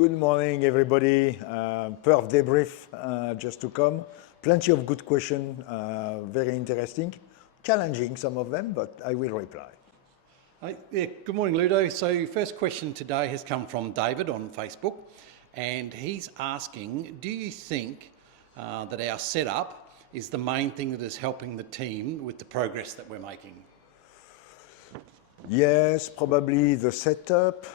Good morning, everybody. Perth Debrief just to come. Plenty of good questions, very interesting, challenging some of them, but I will reply. Good morning, Ludo. So first question today has come from David on Facebook, and he's asking, do you think that our setup is the main thing that is helping the team with the progress that we're making? Yes, probably the setup,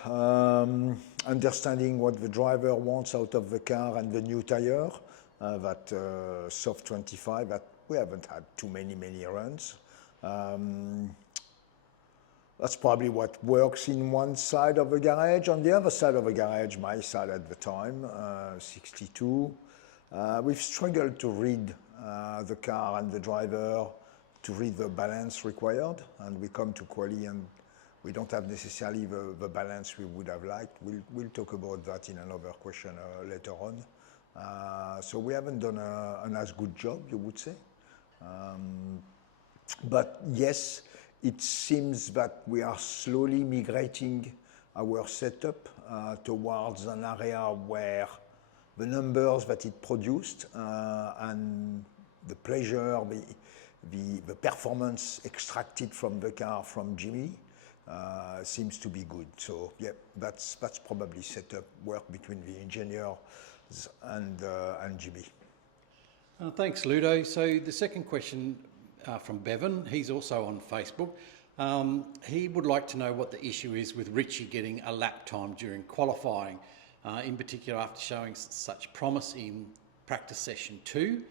understanding what the driver wants out of the car and the new tire, that soft 25, that we haven't had too many runs. That's probably what works in one side of the garage. On the other side of the garage, my side at the time, 62, we've struggled to read the car and the driver, to read the balance required, and we come to quali and we don't have necessarily the balance we would have liked. We'll talk about that in another question later on. So we haven't done an as good job, you would say. But yes, it seems that we are slowly migrating our setup towards an area where the numbers that it produced and the pleasure, the performance extracted from the car from Jimmy seems to be good. So yeah, that's probably setup work between the engineers and Jimmy. Thanks, Ludo. So the second question from Bevan, he's also on Facebook. He would like to know what the issue is with Richie getting a lap time during qualifying, in particular after showing such promise in practice session 2.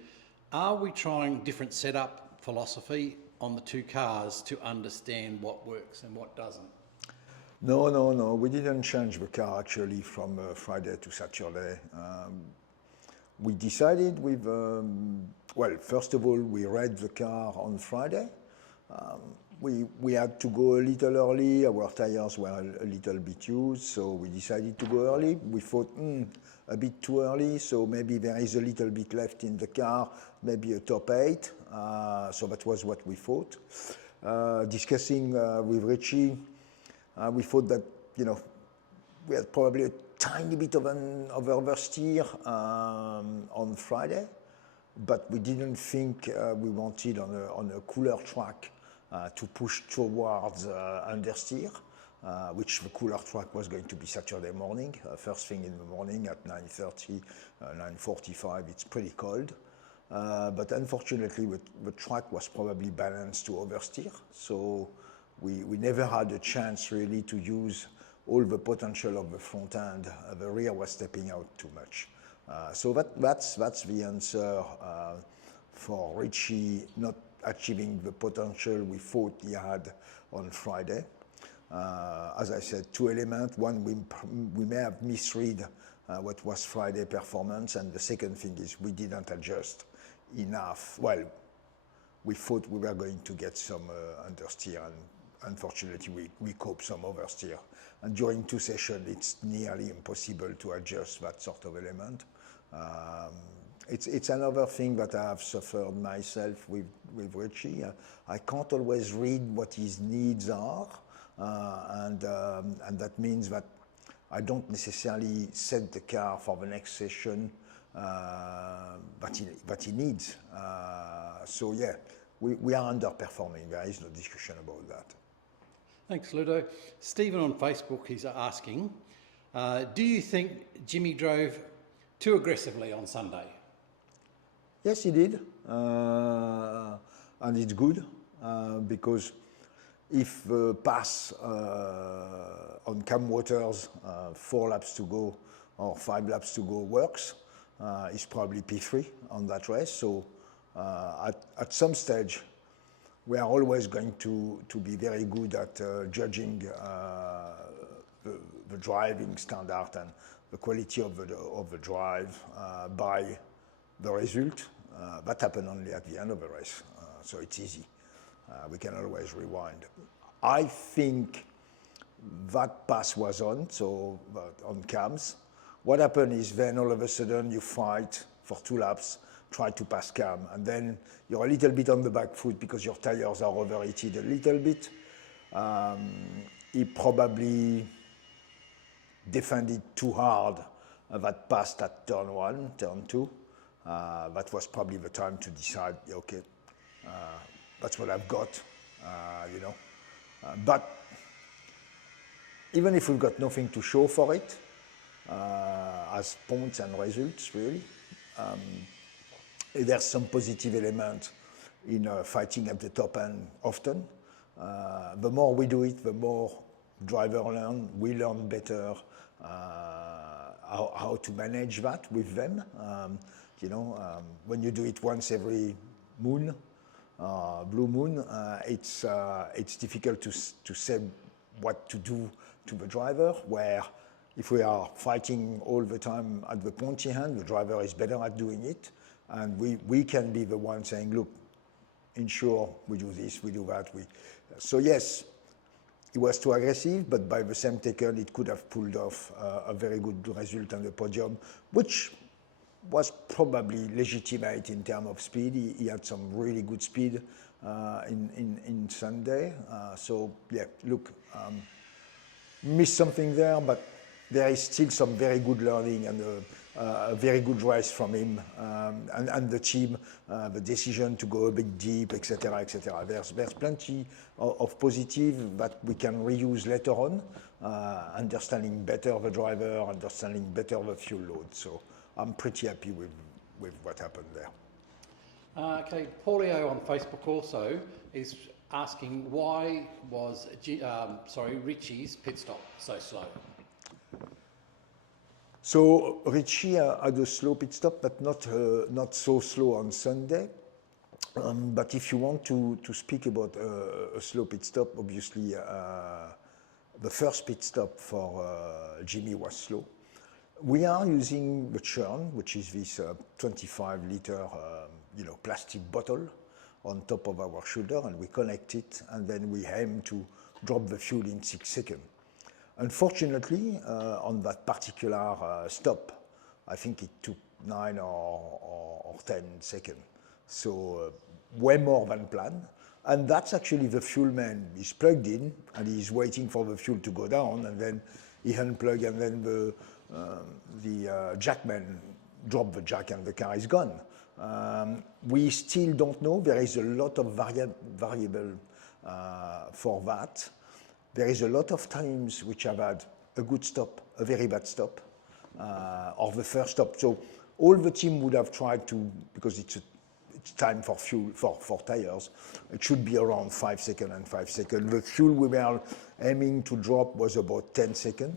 Are we trying different setup philosophy on the two cars to understand what works and what doesn't? No. We didn't change the car actually from Friday to Saturday. We decided with, well, first of all, we read the car on Friday. We had to go a little early. Our tires were a little bit used, so we decided to go early. We thought, a bit too early, so maybe there is a little bit left in the car, maybe a top 8. So that was what we thought. Discussing with Richie, we thought that, we had probably a tiny bit of an oversteer on Friday, but we didn't think we wanted on a cooler track to push towards understeer, which the cooler track was going to be Saturday morning, first thing in the morning at 9:30, 9:45, it's pretty cold. But unfortunately, the track was probably balanced to oversteer, so we never had a chance really to use all the potential of the front end. The rear was stepping out too much. So that's the answer for Richie not achieving the potential we thought he had on Friday. As I said, 2 elements. One, we may have misread what was Friday performance, and the second thing is we didn't adjust enough. Well, we thought we were going to get some understeer, and unfortunately we coped some oversteer. And during 2 sessions, it's nearly impossible to adjust that sort of element. It's another thing that I have suffered myself with Richie. I can't always read what his needs are, and that means that I don't necessarily set the car for the next session that he needs. So yeah, we are underperforming. There is no discussion about that. Thanks, Ludo. Stephen on Facebook, he's asking, do you think Jimmy drove too aggressively on Sunday? Yes, he did, and it's good because if the pass on Cam Waters, 4 laps to go or 5 laps to go works, he's probably P3 on that race. So at some stage, we are always going to be very good at judging the driving standard and the quality of the drive by the result. That happened only at the end of the race, so it's easy. We can always rewind. I think that pass was on, so on Cam's. What happened is then all of a sudden you fight for 2 laps, try to pass Cam, and then you're a little bit on the back foot because your tires are overheated a little bit. He probably defended too hard that passed at turn 1, turn 2. That was probably the time to decide, okay, that's what I've got, you know. But even if we've got nothing to show for it, as points and results, really, there's some positive element in fighting at the top end often. The more we do it, the more driver learn, we learn better how to manage that with them. You know, when you do it once every moon, blue moon, it's difficult to say what to do to the driver, where if we are fighting all the time at the pointy hand, the driver is better at doing it, and we can be the one saying, look, ensure we do this, we do that. So yes, it was too aggressive, but by the same token, it could have pulled off a very good result on the podium, which was probably legitimate in terms of speed. He had some really good speed in Sunday. So yeah, look, missed something there, but there is still some very good learning and a very good race from him and the team, the decision to go a bit deep, etc., etc. There's plenty of positive that we can reuse later on, understanding better the driver, understanding better the fuel load. So I'm pretty happy with what happened there. Okay, Paulio on Facebook also is asking why was Richie's pit stop so slow? So Richie had a slow pit stop, but not so slow on Sunday. But if you want to speak about a slow pit stop, obviously the first pit stop for Jimmy was slow. We are using the churn, which is this 25-liter plastic bottle on top of our shoulder, and we connect it, and then we aim to drop the fuel in 6 seconds. Unfortunately, on that particular stop, I think it took 9 or 10 seconds. So way more than planned. And that's actually the fuel man is plugged in and he's waiting for the fuel to go down, and then he unplugged, and then the jackman dropped the jack and the car is gone. We still don't know. There is a lot of variable for that. There is a lot of times which have had a good stop, a very bad stop, or the first stop. So all the team would have tried to, because it's time for fuel, for tires, it should be around 5 seconds and 5 seconds. The fuel we were aiming to drop was about 10 seconds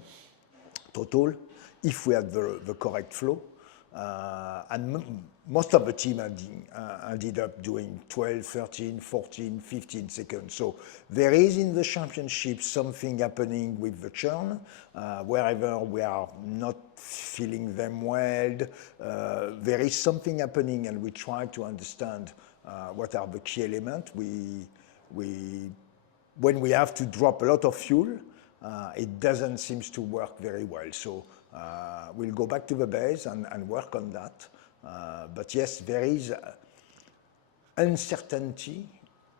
total, if we had the correct flow. And most of the team ended up doing 12, 13, 14, 15 seconds. So there is in the championship something happening with the churn. Wherever we are not feeling them well, there is something happening, and we try to understand what are the key elements. When we have to drop a lot of fuel, it doesn't seem to work very well. So we'll go back to the base and work on that. But yes, there is uncertainty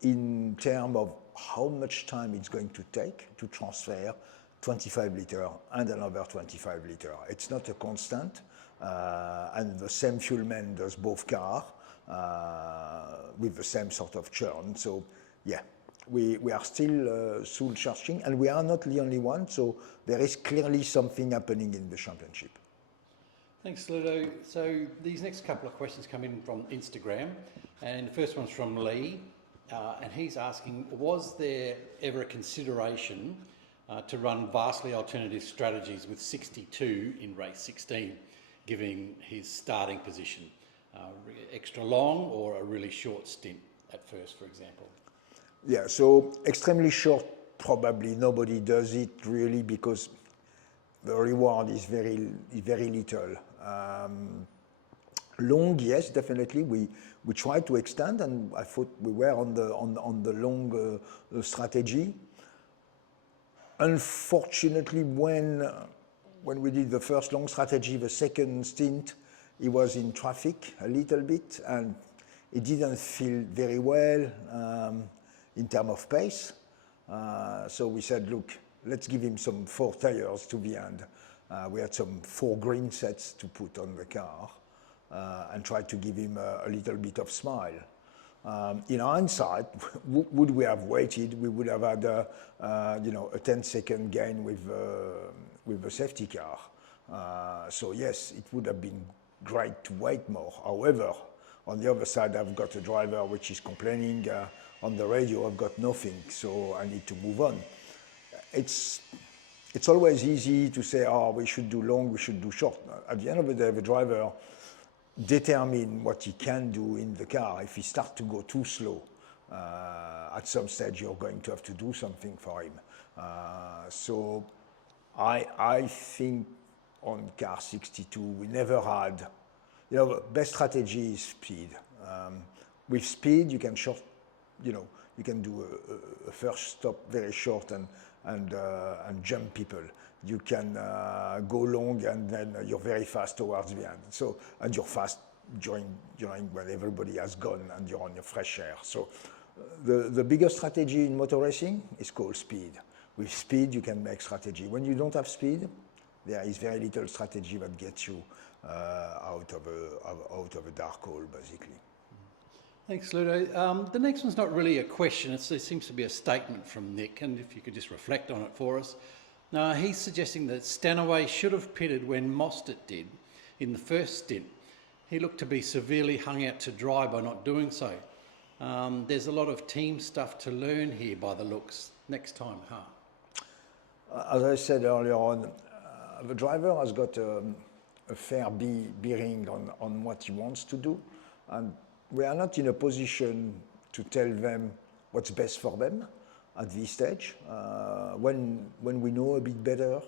in terms of how much time it's going to take to transfer 25 liter and another 25 liter. It's not a constant, and the same fuel man does both cars with the same sort of churn. So yeah, we are still soul searching, and we are not the only one. So there is clearly something happening in the championship. Thanks, Ludo. So these next couple of questions come in from Instagram, and the first one's from Lee, and he's asking, was there ever a consideration to run vastly alternative strategies with 62 in race 16, giving his starting position? Extra long or a really short stint at first, for example? Yeah, so extremely short, probably nobody does it really, because the reward is very little. Long, yes, definitely. We tried to extend, and I thought we were on the long strategy. Unfortunately, when we did the first long strategy, the second stint, he was in traffic a little bit, and it didn't feel very well in terms of pace. So we said, look, let's give him some 4 tires to the end. We had some 4 green sets to put on the car and try to give him a little bit of smile. In hindsight, would we have waited? We would have had a 10-second gain with the safety car. So yes, it would have been great to wait more. However, on the other side, I've got a driver which is complaining on the radio, I've got nothing, so I need to move on. It's always easy to say, oh, we should do long, we should do short. At the end of the day, the driver determine what he can do in the car. If he starts to go too slow, at some stage you're going to have to do something for him. So I think on car 62 we never had, the best strategy is speed. With speed you can you can do a first stop very short and jump people. You can go long and then you're very fast towards the end. So, and you're fast during when everybody has gone and you're on your fresh air. So the biggest strategy in motor racing is called speed. With speed you can make strategy. When you don't have speed, there is very little strategy that gets you out of a dark hole, basically. Thanks, Ludo. The next one's not really a question. It seems to be a statement from Nick, and if you could just reflect on it for us. He's suggesting that Stanaway should have pitted when Mostert did in the first stint. He looked to be severely hung out to dry by not doing so. There's a lot of team stuff to learn here by the looks. Next time, As I said earlier on, the driver has got a fair bearing on what he wants to do, and we are not in a position to tell them what's best for them at this stage. When we know a bit better,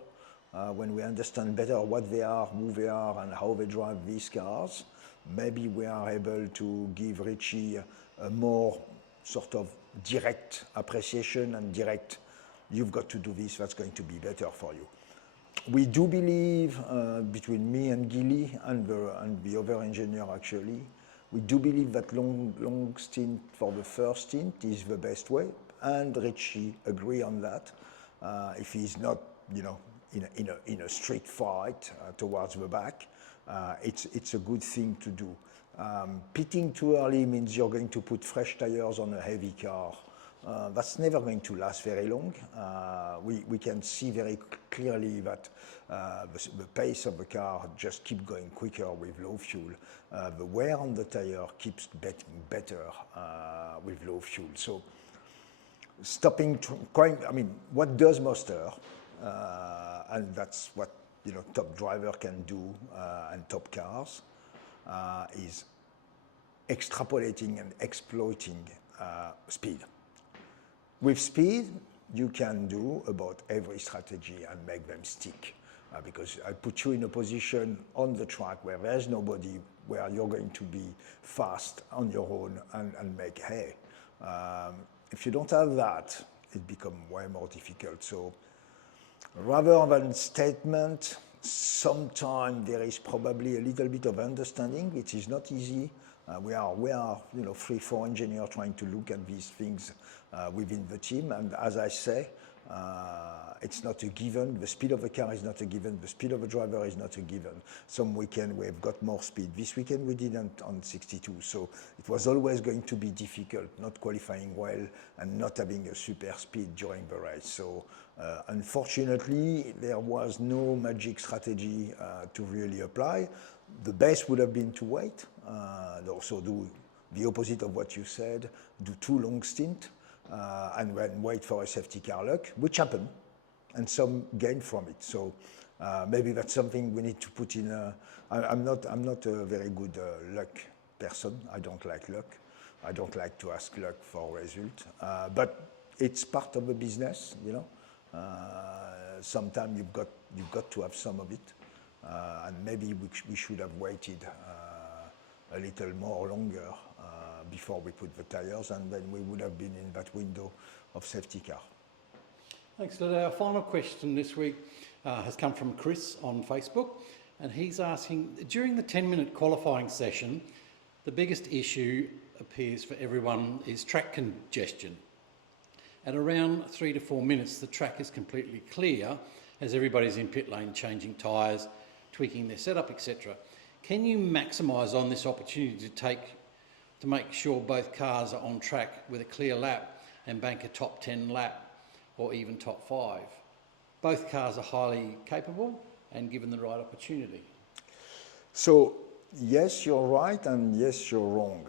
when we understand better what they are, who they are, and how they drive these cars, maybe we are able to give Richie a more sort of direct appreciation and direct, you've got to do this, that's going to be better for you. We do believe, between me and Gilly and the other engineer actually, we do believe that long stint for the first stint is the best way, and Richie agree on that. If he's not, in a street fight towards the back, it's a good thing to do. Pitting too early means you're going to put fresh tires on a heavy car. That's never going to last very long. We can see very clearly that the pace of the car just keeps going quicker with low fuel. The wear on the tire keeps getting better with low fuel. So stopping, what does Mostert, and that's what top driver can do and top cars, is extrapolating and exploiting speed. With speed, you can do about every strategy and make them stick. Because I put you in a position on the track where there's nobody, where you're going to be fast on your own and make hay. If you don't have that, it becomes way more difficult. So rather than statement, sometimes there is probably a little bit of understanding, which is not easy. We are 3-4 engineers trying to look at these things within the team, and as I say, it's not a given. The speed of the car is not a given. The speed of the driver is not a given. Some weekend we have got more speed. This weekend we didn't on 62, so it was always going to be difficult, not qualifying well and not having a super speed during the race. So unfortunately, there was no magic strategy to really apply. The best would have been to wait, also do the opposite of what you said, do 2 long stints, and then wait for a safety car luck, which happened, and some gain from it. So maybe that's something we need to put in. I'm not a very good luck person. I don't like luck. I don't like to ask luck for result. But it's part of the business, Sometimes you've got to have some of it. And maybe we should have waited a little more longer before we put the tires, and then we would have been in that window of safety car. Thanks, Ludo. Our final question this week has come from Chris on Facebook, and he's asking, during the 10-minute qualifying session, the biggest issue appears for everyone is track congestion. At around 3 to 4 minutes, the track is completely clear, as everybody's in pit lane changing tyres, tweaking their setup, etc. Can you maximise on this opportunity to make sure both cars are on track with a clear lap and bank a top 10 lap or even top 5? Both cars are highly capable and given the right opportunity. So yes, you're right, and yes, you're wrong.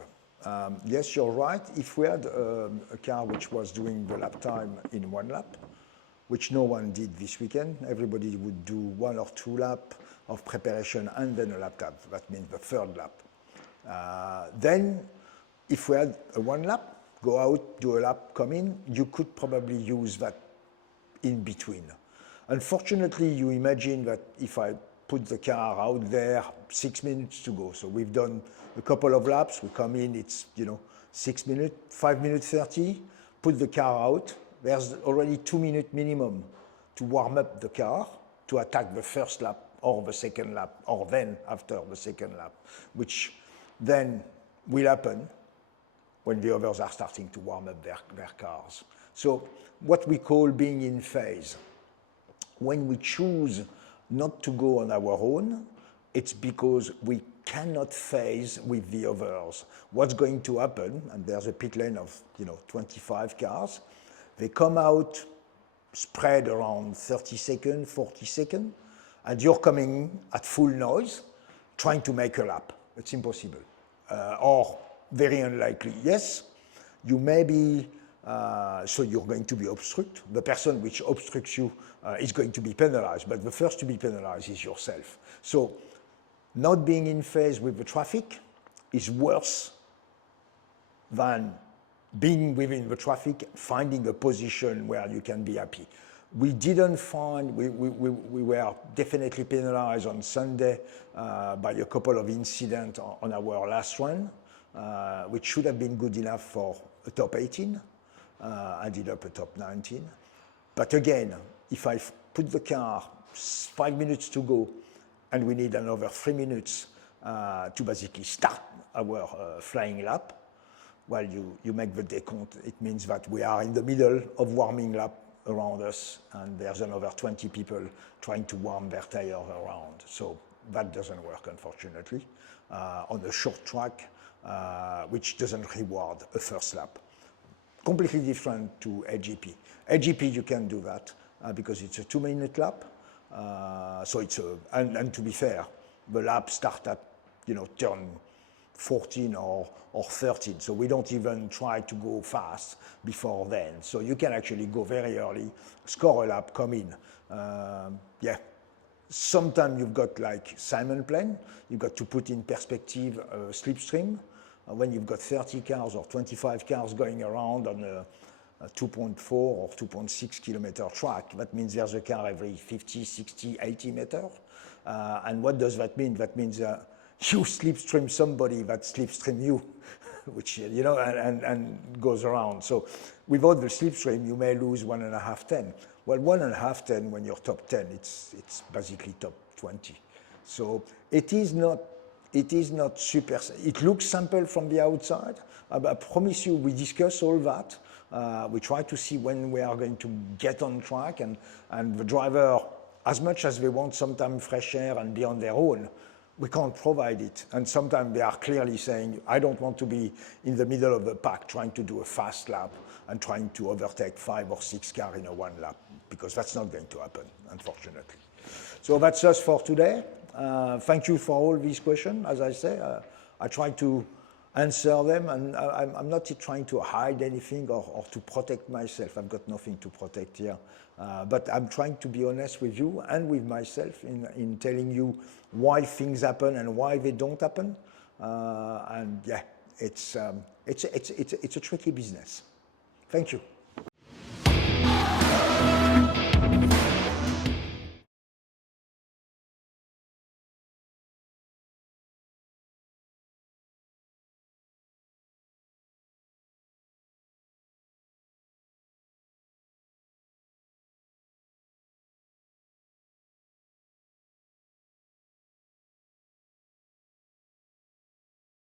Yes, you're right. If we had a car which was doing the lap time in 1 lap, which no one did this weekend, everybody would do 1 or 2 laps of preparation and then a lap time. That means the 3rd lap. Then, if we had a 1 lap, go out, do a lap, come in, you could probably use that in between. Unfortunately, you imagine that if I put the car out there, 6 minutes to go. So we've done a couple of laps, we come in, it's 6 minutes, 5 minutes 30, put the car out. There's already 2 minute minimum to warm up the car to attack the 1st lap or the 2nd lap, or then after the 2nd lap, which then will happen when the others are starting to warm up their cars. So what we call being in phase. When we choose not to go on our own, it's because we cannot phase with the others. What's going to happen, and there's a pit lane of 25 cars, they come out spread around 30 seconds, 40 seconds, and you're coming at full noise, trying to make a lap. It's impossible. Or very unlikely. Yes, you may be, so you're going to be obstructed. The person which obstructs you is going to be penalized, but the first to be penalized is yourself. So not being in phase with the traffic is worse than being within the traffic, finding a position where you can be happy. We didn't find, we were definitely penalized on Sunday by a couple of incidents on our last run, which should have been good enough for a top 18, ended up a top 19. But again, if I put the car 5 minutes to go and we need another 3 minutes to basically start our flying lap, well, you make the decompte. It means that we are in the middle of warming lap around us, and there's another 20 people trying to warm their tires around. So that doesn't work, unfortunately, on a short track, which doesn't reward a first lap. Completely different to AGP. AGP, you can do that because it's a 2-minute lap. So it's and to be fair, the laps start at turn 14 or 13. So we don't even try to go fast before then. So you can actually go very early, score a lap, come in. Yeah. Sometimes you've got like Simon plane, you've got to put in perspective a slipstream. When you've got 30 cars or 25 cars going around on a 2.4 or 2.6 kilometer track, that means there's a car every 50, 60, 80 meters. And what does that mean? That means you slipstream somebody that slipstream you, which, and goes around. So without the slipstream, you may lose 1.5 10. Well, 1.5 10 when you're top 10, it's basically top 20. So it is not super, it looks simple from the outside. I promise you, we discuss all that. We try to see when we are going to get on track, and the driver, as much as they want sometimes fresh air and be on their own, we can't provide it. And sometimes they are clearly saying, I don't want to be in the middle of the pack trying to do a fast lap and trying to overtake 5 or 6 cars in a 1 lap, because that's not going to happen, unfortunately. So that's us for today. Thank you for all these questions. As I say, I try to answer them, and I'm not trying to hide anything or to protect myself. I've got nothing to protect here. But I'm trying to be honest with you and with myself in telling you why things happen and why they don't happen. And yeah, it's a tricky business. Thank you.